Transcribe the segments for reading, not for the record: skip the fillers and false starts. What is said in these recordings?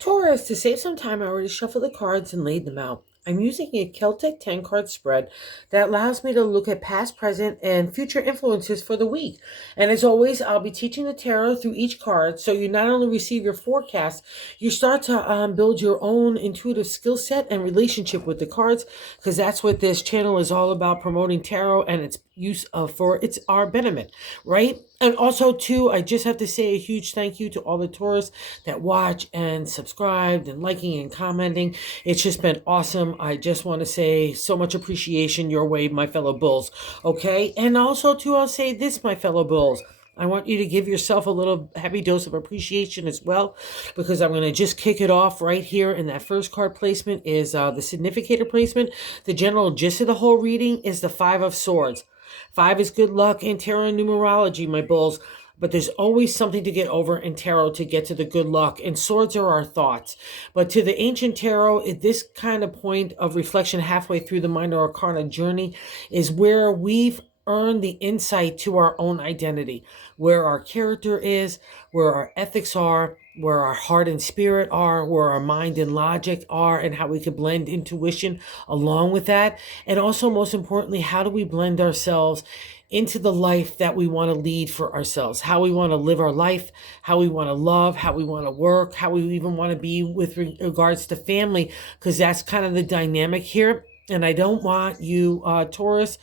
Taurus, to save some time, I already shuffled the cards and laid them out. I'm using a Celtic 10 card spread that allows me to look at past, present, and future influences for the week. And as always, I'll be teaching the tarot through each card. So you not only receive your forecast, you start to build your own intuitive skill set and relationship with the cards, because that's what this channel is all about, promoting tarot and its use of for its our betterment, right? And also, too, I just have to say a huge thank you to all the Taurus that watch and subscribed and liking and commenting. It's just been awesome. I just want to say so much appreciation your way, my fellow bulls. Okay. And also, too, I'll say this, my fellow bulls. I want you to give yourself a little heavy dose of appreciation as well, because I'm going to just kick it off right here. And that first card placement is the significator placement. The general gist of the whole reading is the Five of Swords. Five is good luck in tarot and numerology, my bulls. But there's always something to get over in tarot to get to the good luck. And swords are our thoughts. But to the ancient tarot, at this kind of point of reflection halfway through the minor arcana journey is where we've earned the insight to our own identity, where our character is, where our ethics are, where our heart and spirit are, where our mind and logic are, and how we could blend intuition along with that. And also, most importantly, how do we blend ourselves into the life that we want to lead for ourselves, how we want to live our life, how we want to love, how we want to work, how we even want to be with regards to family, because that's kind of the dynamic here. And I don't want you, Taurus,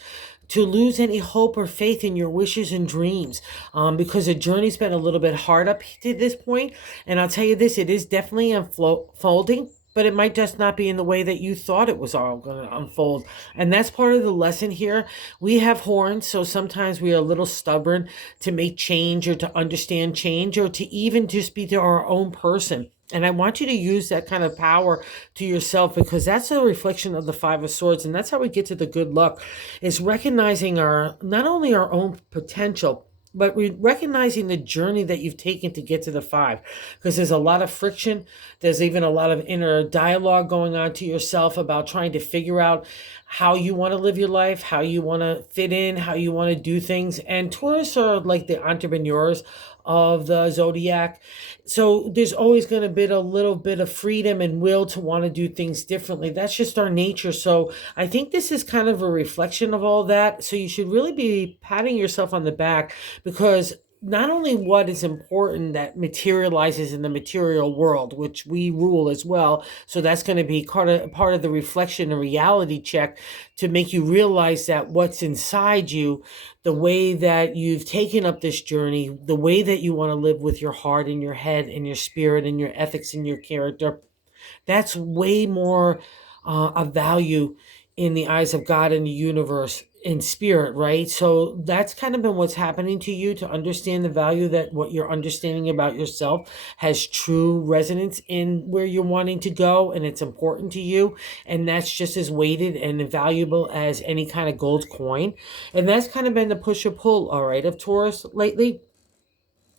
to lose any hope or faith in your wishes and dreams, because the journey's been a little bit hard up to this point. And I'll tell you this, it is definitely unfolding, but it might just not be in the way that you thought it was all going to unfold. And that's part of the lesson here. We have horns, so sometimes we are a little stubborn to make change or to understand change or to even just be to our own person. And I want you to use that kind of power to yourself, because that's a reflection of the Five of Swords. And that's how we get to the good luck, is recognizing our, not only our own potential, but recognizing the journey that you've taken to get to the five, because there's a lot of friction. There's even a lot of inner dialogue going on to yourself about trying to figure out how you want to live your life, how you want to fit in, how you want to do things. And Taurus are like the entrepreneurs of the zodiac. So there's always going to be a little bit of freedom and will to want to do things differently. That's just our nature. So I think this is kind of a reflection of all that. So you should really be patting yourself on the back, because not only what is important that materializes in the material world, which we rule as well. So that's going to be part of the reflection and reality check to make you realize that what's inside you, the way that you've taken up this journey, the way that you want to live with your heart and your head and your spirit and your ethics and your character, that's way more of value in the eyes of God and the universe in spirit, right? So that's kind of been what's happening to you, to understand the value that what you're understanding about yourself has true resonance in where you're wanting to go, and it's important to you. And that's just as weighted and valuable as any kind of gold coin. And that's kind of been the push or pull, all right, of Taurus lately.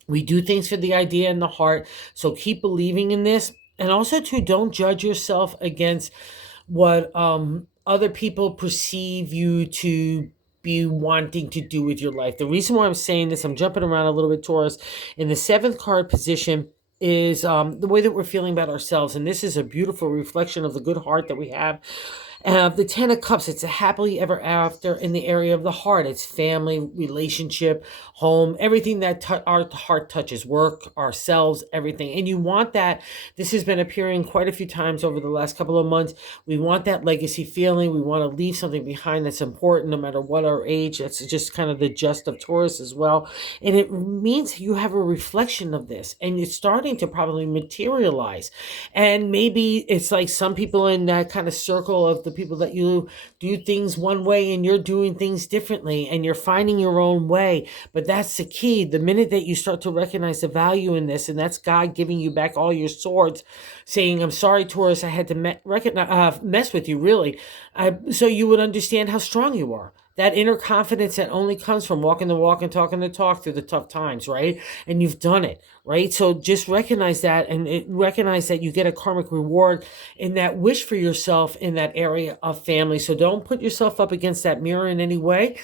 We do things for the idea and the heart. So keep believing in this. And also, too, don't judge yourself against what other people perceive you to be wanting to do with your life. The reason why I'm saying this, I'm jumping around a little bit, Taurus, in the seventh card position is the way that we're feeling about ourselves. And this is a beautiful reflection of the good heart that we have. The Ten of Cups, it's a happily ever after in the area of the heart. It's family, relationship, home, everything that our heart touches, work, ourselves, everything. And you want that. This has been appearing quite a few times over the last couple of months. We want that legacy feeling. We want to leave something behind that's important, no matter what our age. That's just kind of the gist of Taurus as well. And it means you have a reflection of this, and it's starting to probably materialize. And maybe it's like some people in that kind of circle of the people that you do things one way and you're doing things differently and you're finding your own way. But that's the key. The minute that you start to recognize the value in this, and that's God giving you back all your swords, saying, I'm sorry, Taurus, I had to mess with you, really. So you would understand how strong you are. That inner confidence that only comes from walking the walk and talking the talk through the tough times, right? And you've done it, right? So just recognize that, and recognize that you get a karmic reward in that wish for yourself in that area of family. So don't put yourself up against that mirror in any way.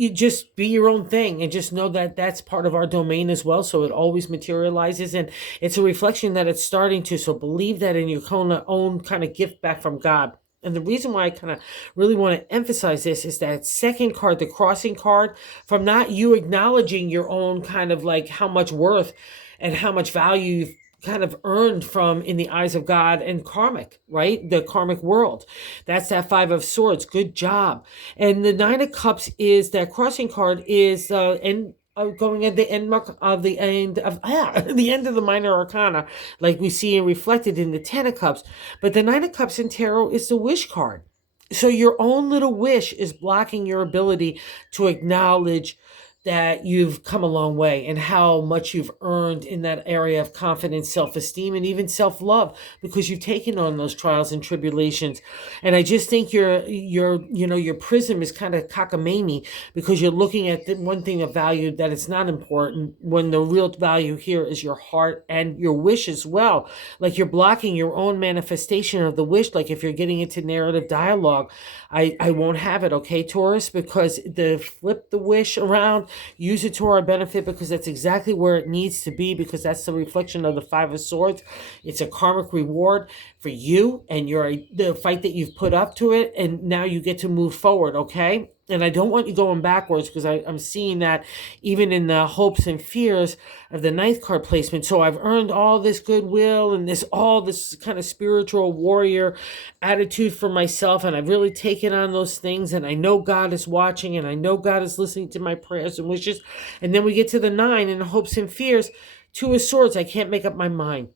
you just be your own thing and just know that that's part of our domain as well. So it always materializes, and it's a reflection that it's starting to. So believe that in your own kind of gift back from God. And the reason why I kind of really want to emphasize this is that second card, the crossing card, from not you acknowledging your own kind of like how much worth and how much value you've kind of earned from in the eyes of God and karmic, right? The karmic world. That's that Five of Swords. Good job. And the Nine of Cups is that crossing card is going at the end of the end of the end of the minor arcana, like we see and reflected in the Ten of Cups. But the Nine of Cups in tarot is the wish card. So your own little wish is blocking your ability to acknowledge that you've come a long way and how much you've earned in that area of confidence, self-esteem, and even self-love, because you've taken on those trials and tribulations. And I just think your prism is kind of cockamamie, because you're looking at the one thing of value that it's not important, when the real value here is your heart and your wish as well. Like you're blocking your own manifestation of the wish. Like if you're getting into narrative dialogue, I won't have it, okay, Taurus, because the flip the wish around, use it to our benefit, because that's exactly where it needs to be, because that's the reflection of the Five of Swords. It's a karmic reward for you and the fight that you've put up to it, and now you get to move forward, okay? And I don't want you going backwards, because I'm seeing that even in the hopes and fears of the ninth card placement. So I've earned all this goodwill and all this kind of spiritual warrior attitude for myself, and I've really taken on those things, and I know God is watching, and I know God is listening to my prayers and wishes. And then we get to the nine in the hopes and fears. Two of Swords, I can't make up my mind.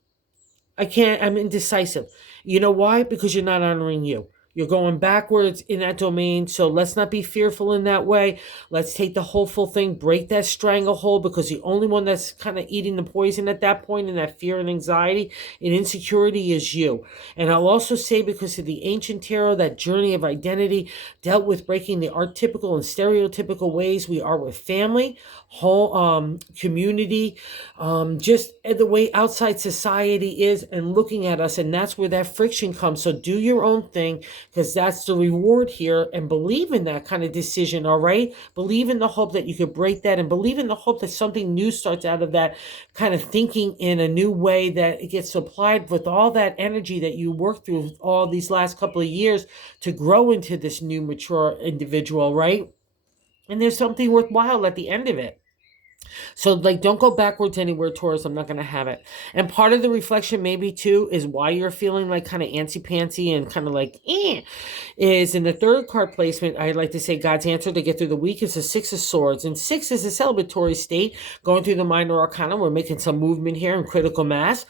I'm indecisive. You know why? Because you're not honoring you. You're going backwards in that domain. So let's not be fearful in that way. Let's take the hopeful thing, break that stranglehold, because the only one that's kind of eating the poison at that point in that fear and anxiety and insecurity is you. And I'll also say, because of the ancient tarot, that journey of identity dealt with breaking the archetypical and stereotypical ways we are with family, whole community, just the way outside society is and looking at us. And that's where that friction comes. So do your own thing, because that's the reward here, and believe in that kind of decision, all right? Believe in the hope that you could break that, and believe in the hope that something new starts out of that kind of thinking in a new way, that it gets applied with all that energy that you worked through all these last couple of years to grow into this new mature individual, right? And there's something worthwhile at the end of it. So, like, don't go backwards anywhere, Taurus. I'm not going to have it. And part of the reflection, maybe, too, is why you're feeling, like, kind of antsy-pantsy and kind of like, is in the third card placement. I'd like to say God's answer to get through the week is the Six of Swords. And six is a celebratory state. Going through the minor arcana, we're making some movement here in critical mass.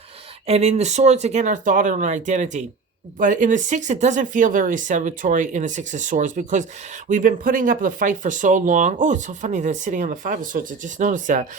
And in the Swords, again, our thought and our identity. But in the six, it doesn't feel very celebratory in the Six of Swords, because we've been putting up the fight for so long. Oh, it's so funny that it's sitting on the Five of Swords. I just noticed that.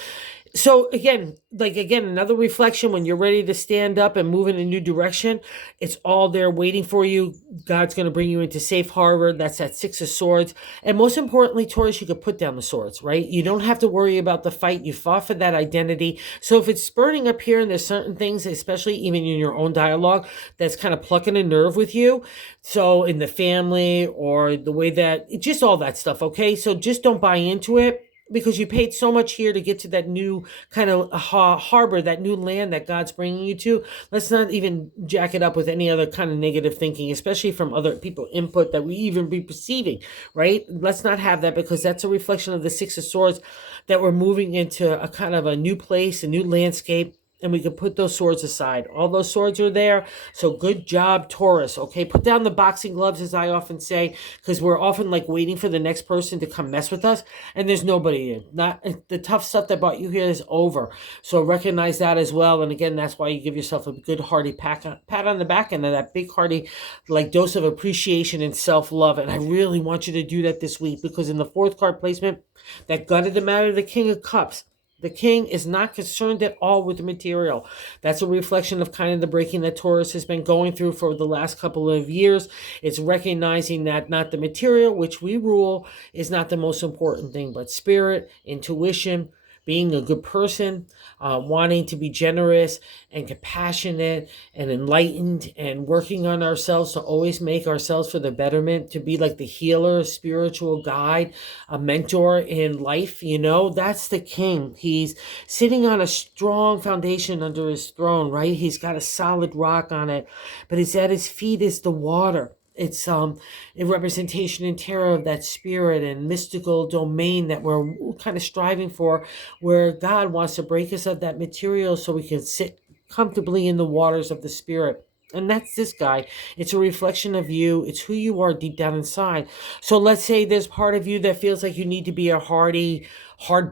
So again, another reflection, when you're ready to stand up and move in a new direction, it's all there waiting for you. God's going to bring you into safe harbor. That's that Six of Swords. And most importantly, Taurus, you could put down the swords, right? You don't have to worry about the fight. You fought for that identity. So if it's spurting up here and there's certain things, especially even in your own dialogue, that's kind of plucking a nerve with you. So in the family or the way that, just all that stuff, okay? So just don't buy into it, because you paid so much here to get to that new kind of harbor, that new land that God's bringing you to. Let's not even jack it up with any other kind of negative thinking, especially from other people input that we even be perceiving, right? Let's not have that, because that's a reflection of the Six of Swords, that we're moving into a kind of a new place, a new landscape. And we can put those swords aside. All those swords are there. So good job, Taurus. Okay, put down the boxing gloves, as I often say, because we're often like waiting for the next person to come mess with us, and there's nobody in. Not the tough stuff that brought you here is over. So recognize that as well. And again, that's why you give yourself a good hearty pat on the back end of that big hearty like dose of appreciation and self-love. And I really want you to do that this week, because in the fourth card placement, that gutted the matter, the King of Cups. The king is not concerned at all with the material. That's a reflection of kind of the breaking that Taurus has been going through for the last couple of years. It's recognizing that not the material, which we rule, is not the most important thing, but spirit, intuition, being a good person, wanting to be generous and compassionate and enlightened, and working on ourselves to always make ourselves for the betterment, to be like the healer, spiritual guide, a mentor in life. That's the king. He's sitting on a strong foundation under his throne, right? He's got a solid rock on it, but it's at his feet is the water. It's a representation in tarot of that spirit and mystical domain that we're kind of striving for, where God wants to break us of that material so we can sit comfortably in the waters of the spirit. And that's this guy. It's a reflection of you. It's who you are deep down inside. So let's say there's part of you that feels like you need to be a hard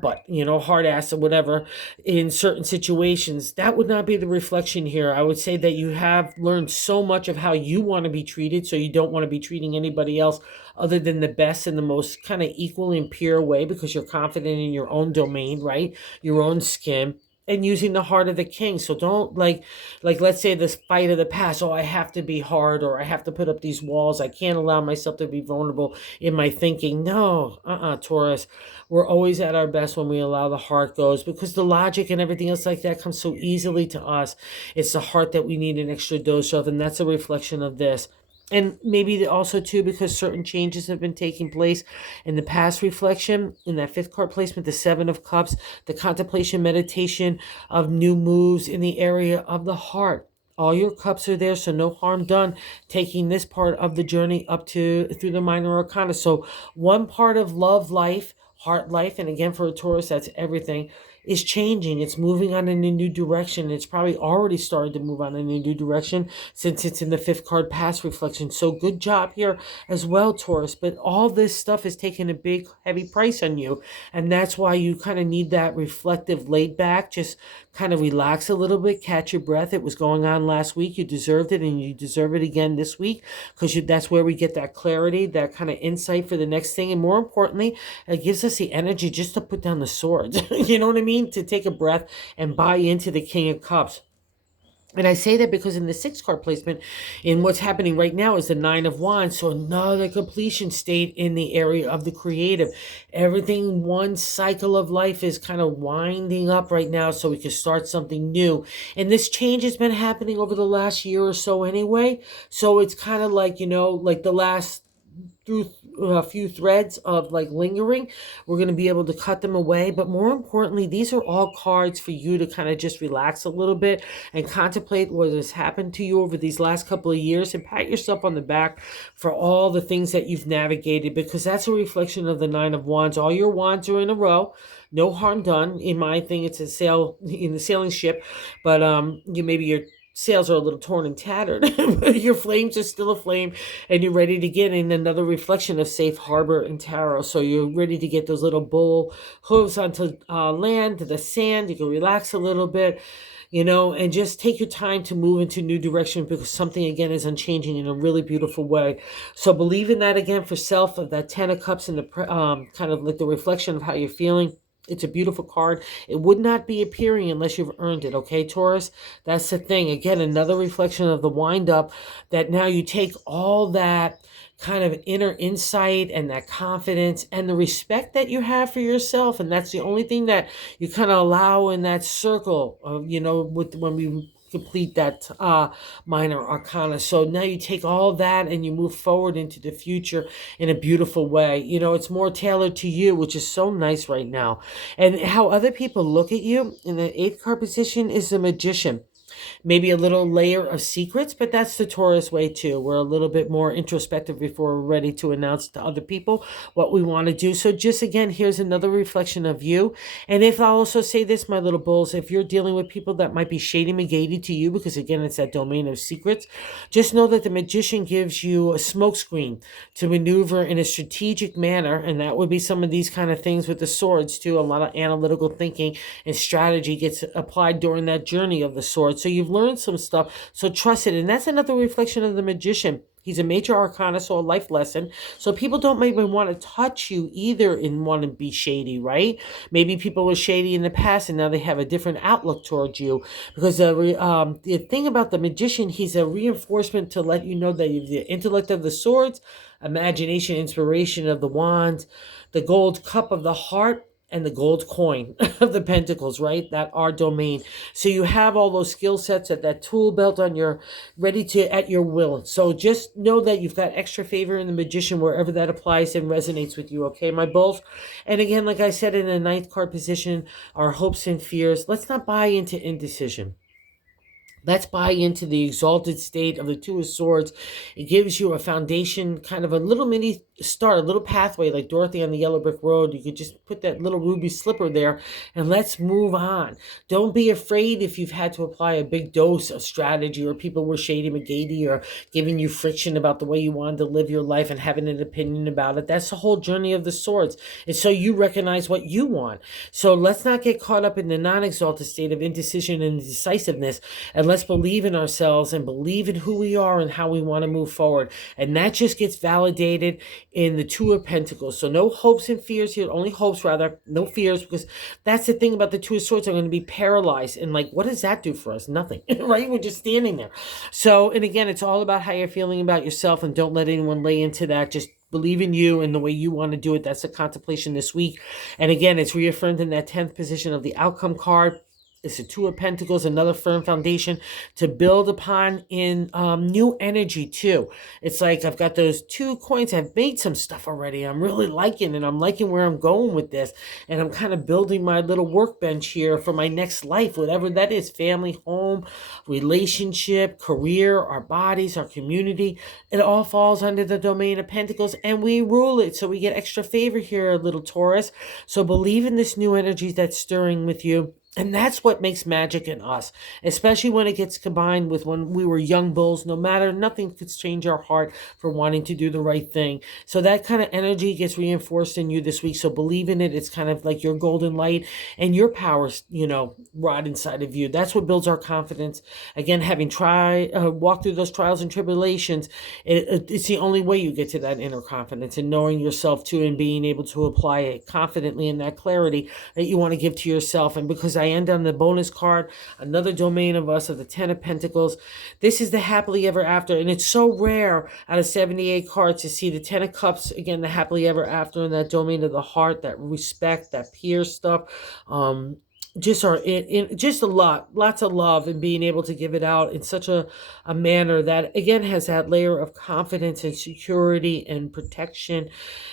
butt, hard ass or whatever in certain situations. That would not be the reflection here. I would say that you have learned so much of how you want to be treated, so you don't want to be treating anybody else other than the best in the most kind of equal and pure way, because you're confident in your own domain, right? Your own skin. And using the heart of the king. So don't like let's say this fight of the past. Oh, I have to be hard, or I have to put up these walls. I can't allow myself to be vulnerable in my thinking. No, Taurus. We're always at our best when we allow the heart goes, because the logic and everything else like that comes so easily to us. It's the heart that we need an extra dose of, and that's a reflection of this. And maybe also too, because certain changes have been taking place in the past reflection, in that fifth card placement, the Seven of Cups, the contemplation, meditation of new moves in the area of the heart. All your cups are there, so no harm done taking this part of the journey up to through the minor arcana. So one part of love life, heart life, and again for a Taurus, that's everything, is changing. It's moving on in a new direction. It's probably already started to move on in a new direction since it's in the fifth card past reflection. So good job here as well, Taurus. But all this stuff is taking a big, heavy price on you. And that's why you kind of need that reflective laid back. Just kind of relax a little bit, catch your breath. It was going on last week. You deserved it, and you deserve it again this week, because that's where we get that clarity, that kind of insight for the next thing. And more importantly, it gives us the energy just to put down the swords. You know what I mean? To take a breath and buy into the King of Cups. And I say that because in the sixth card placement, in what's happening right now is the Nine of Wands. So another completion state in the area of the creative. Everything, one cycle of life is kind of winding up right now, so we can start something new. And this change has been happening over the last year or so anyway. So it's kind of like, like the last through a few threads of like lingering, we're going to be able to cut them away. But more importantly, these are all cards for you to kind of just relax a little bit and contemplate what has happened to you over these last couple of years, and pat yourself on the back for all the things that you've navigated, because that's a reflection of the Nine of Wands. All your wands are in a row. No harm done. In my thing, it's a sail in the sailing ship, but maybe your sails are a little torn and tattered, but your flames are still aflame, and you're ready to get in another reflection of safe harbor and tarot. So you're ready to get those little bull hooves onto land, to the sand. You can relax a little bit, and just take your time to move into new direction, because something again is unchanging in a really beautiful way. So believe in that again for self, of that Ten of Cups, and the kind of like the reflection of how you're feeling. It's a beautiful card. It would not be appearing unless you've earned it. Okay, Taurus? That's the thing. Again, another reflection of the wind up, that now you take all that kind of inner insight and that confidence and the respect that you have for yourself. And that's the only thing that you kind of allow in that circle of, with when we complete that minor arcana. So now you take all that and you move forward into the future in a beautiful way. It's more tailored to you, which is so nice right now. And how other people look at you in the eighth card position is the Magician. Maybe a little layer of secrets, but that's the Taurus way too. We're a little bit more introspective before we're ready to announce to other people what we want to do. So just again, here's another reflection of you. And if I'll also say this, my little bulls, if you're dealing with people that might be shady McGady to you, because again, it's that domain of secrets, just know that the Magician gives you a smokescreen to maneuver in a strategic manner. And that would be some of these kind of things with the swords too. A lot of analytical thinking and strategy gets applied during that journey of the sword. So you've learned some stuff, so trust it. And that's another reflection of the Magician. He's a major arcana, so a life lesson. So people don't maybe want to touch you either and want to be shady, right? Maybe people were shady in the past and now they have a different outlook towards you. Because the thing about the Magician, he's a reinforcement to let you know that the intellect of the swords, imagination, inspiration of the wands, the gold cup of the heart, and the gold coin of the pentacles, right? That our domain. So you have all those skill sets at that tool belt on your ready to at your will. So just know that you've got extra favor in the magician wherever that applies and resonates with you. Okay, my bulls. And again, like I said, in the ninth card position, our hopes and fears. Let's not buy into indecision. Let's buy into the exalted state of the Two of Swords. It gives you a foundation, kind of a little mini start, a little pathway like Dorothy on the Yellow Brick Road. You could just put that little ruby slipper there and let's move on. Don't be afraid if you've had to apply a big dose of strategy or people were shady McGady or giving you friction about the way you wanted to live your life and having an opinion about it. That's the whole journey of the swords. It's so you recognize what you want. So let's not get caught up in the non-exalted state of indecision and indecisiveness, and let's believe in ourselves and believe in who we are and how we want to move forward. And that just gets validated in the Two of Pentacles. So no hopes and fears here, only hopes rather, no fears, because that's the thing about the Two of Swords. I'm going to be paralyzed. And like, what does that do for us? Nothing, right? We're just standing there. So, and again, it's all about how you're feeling about yourself, and don't let anyone lay into that. Just believe in you and the way you want to do it. That's the contemplation this week. And again, it's reaffirmed in that 10th position of the outcome card. It's the Two of Pentacles, another firm foundation to build upon in new energy too. It's like I've got those two coins. I've made some stuff already. I'm really liking it. I'm liking where I'm going with this. And I'm kind of building my little workbench here for my next life, whatever that is, family, home, relationship, career, our bodies, our community. It all falls under the domain of Pentacles and we rule it. So we get extra favor here, little Taurus. So believe in this new energy that's stirring with you. And that's what makes magic in us, especially when it gets combined with when we were young bulls. No matter, nothing could change our heart for wanting to do the right thing. So that kind of energy gets reinforced in you this week. So believe in it. It's kind of like your golden light and your power, rod inside of you. That's what builds our confidence. Again, having walked through those trials and tribulations, it's the only way you get to that inner confidence and knowing yourself too, and being able to apply it confidently in that clarity that you want to give to yourself. And because I end on the bonus card, another domain of us, of the 10 of Pentacles. This is the happily ever after. And it's so rare out of 78 cards to see the 10 of Cups, again, the happily ever after in that domain of the heart, that respect, that peer stuff. Just lots of love, and being able to give it out in such a manner that, again, has that layer of confidence and security and protection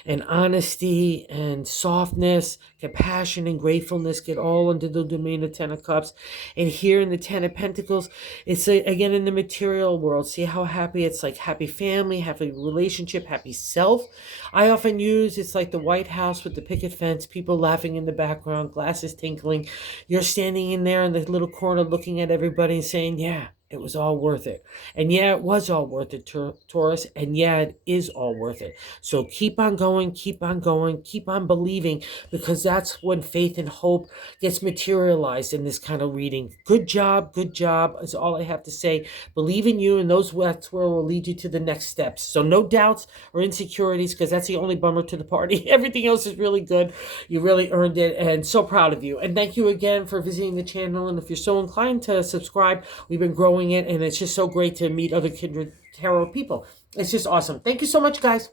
and honesty and softness, compassion and gratefulness get all under the domain of 10 of Cups. And here in the 10 of Pentacles, it's again in the material world. See how happy it's like happy family, happy relationship, happy self. I often use, it's like the White House with the picket fence, people laughing in the background, glasses tinkling. You're standing in there in the little corner looking at everybody and saying, yeah, it was all worth it. And yeah, it was all worth it, Taurus. And yeah, it is all worth it. So keep on going, keep on going, keep on believing, because that's when faith and hope gets materialized in this kind of reading. Good job is all I have to say. Believe in you, and that's where will lead you to the next steps. So no doubts or insecurities, because that's the only bummer to the party. Everything else is really good. You really earned it, and so proud of you. And thank you again for visiting the channel. And if you're so inclined to subscribe, we've been growing it, and it's just so great to meet other kindred tarot people. It's just awesome. Thank you so much, guys.